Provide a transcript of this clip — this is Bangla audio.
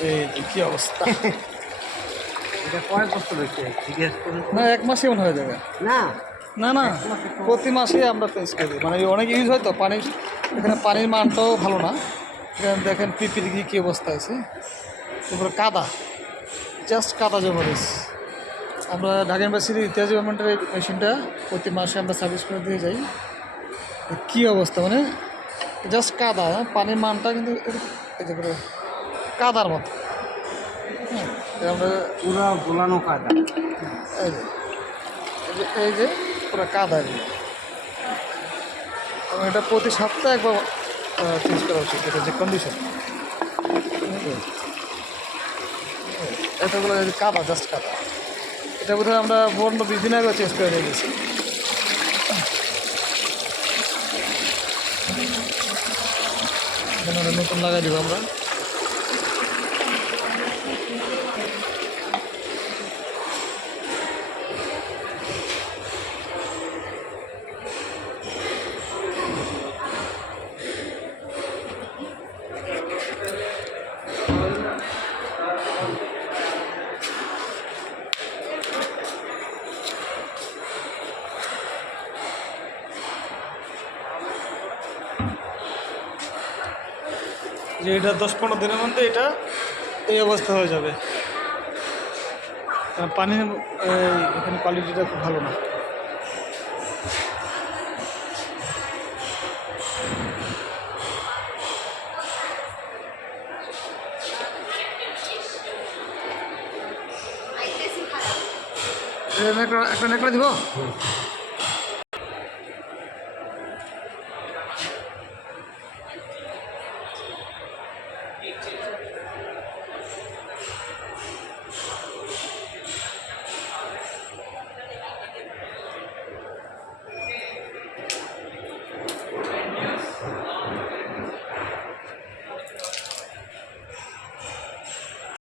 এই যে কি অবস্থা? এটা কয় বছর হয়েছে জিজ্ঞেস করুন। না এক মাসে মনে হয়ে যাবে। না? না না প্রতি মাসে আমরা চেঞ্জ করি। মানে অনেক ইউজ হয় তো পানির এখানে পানির মানটাও ভালো না। এখানে দেখেন পিপির কি কী অবস্থা আছে। তারপরে কাদা জাস্ট কাদা জমা জমারিস আমরা ঢাকা ইউনিভার্সিটির ইতিহাস ডিপার্টমেন্টের এই মেশিনটা প্রতি মাসে আমরা সার্ভিস করে দিয়ে যাই। কী অবস্থা মানে জাস্ট কাদা? পানির মানটা কিন্তু এরকম- এই যে করে কাদার মতো। এই আমরা পুরো গোলানো কাদা। এই যে এই যে- পুরো কাদা এবং এটা প্রতি সপ্তাহে একবার চেঞ্জ করা উচিত এটা যে কন্ডিশন এটাগুলো কাদা জাস্ট কাদা। এটা বোধহয় আমরা বর্ণ বিশ দিন আগে চেঞ্জ করে দিয়ে গেছি এখানে নতুন লাগাই দিব আমরা। যে এটা দশ পনেরো দিনের মধ্যে এটা এই অবস্থা হয়ে যাবে। পানির এখানে কোয়ালিটিটা খুব ভালো না। একটা নেকড়া দিব?